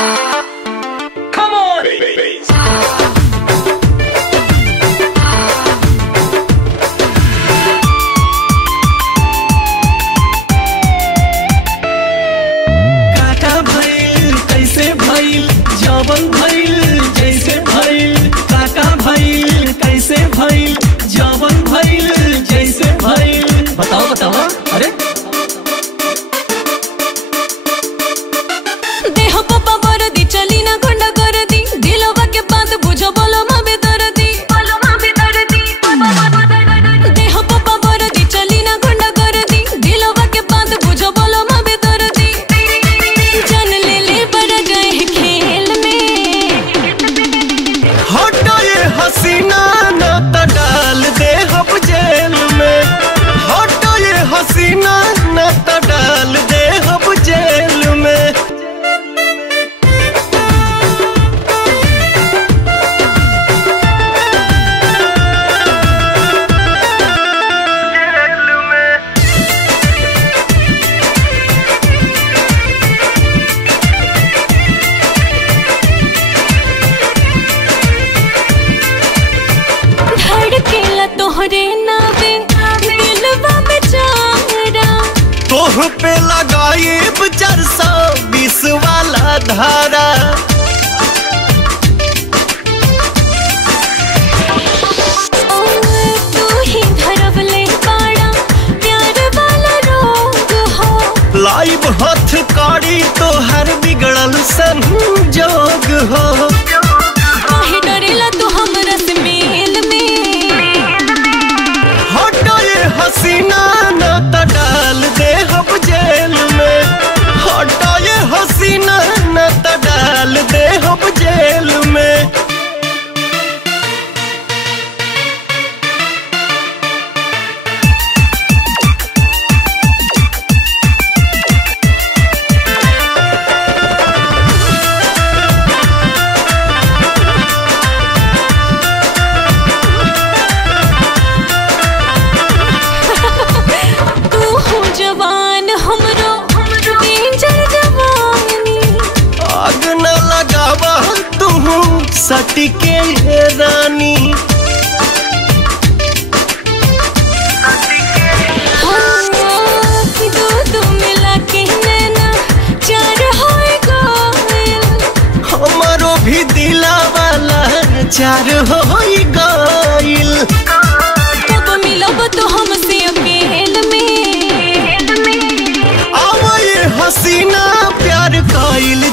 Come on, baby. काका भइल कैसे भइल जवन भइल जैसे भइल, काका भइल कैसे भइल जवन भइल जैसे भइल। बताओ बताओ। अरे देह पापा बरदी चली ना गुंडा कर दी, दिलवा के बात बुझो बोलो माँ बेदर दी, बोलो माँ बेदर दी। देह पापा बरदी चली ना गुंडा कर दी, दिलवा के बात बुझो बोलो माँ बेदर दी। जान ले ले बर गए खेल में, हटो ये हसीना न त डाल दे हम जेल में, हटो ये हसीना न त डाल दे हम जेल में। धड़केला तोहरे नावे दिलवा बेचारा, तोह पे लगाए 420 वाला धारा। ओ तू ही धरवले बाड़ा प्यार वाला रोग हो, लाइव हथ कड़ी तो हर बिगड़ल संजोग हो। काहे डरेला तू हमरा से मेल में, हटो ये हसीना न त डाल दे हम जेल में, हटो ये हसीना न त डाल दे हम जेल में। तू हो जवान हमरो डेंजर जवानी, आग न लगावा तू सटके रानी। हाँ, दो मिला के नैना चार होए गोयल, हमारो भी दिला वाला चार हो गइल। कब मिलब तो हमसे अकेल में, आवा ये हसीना प्यार कइल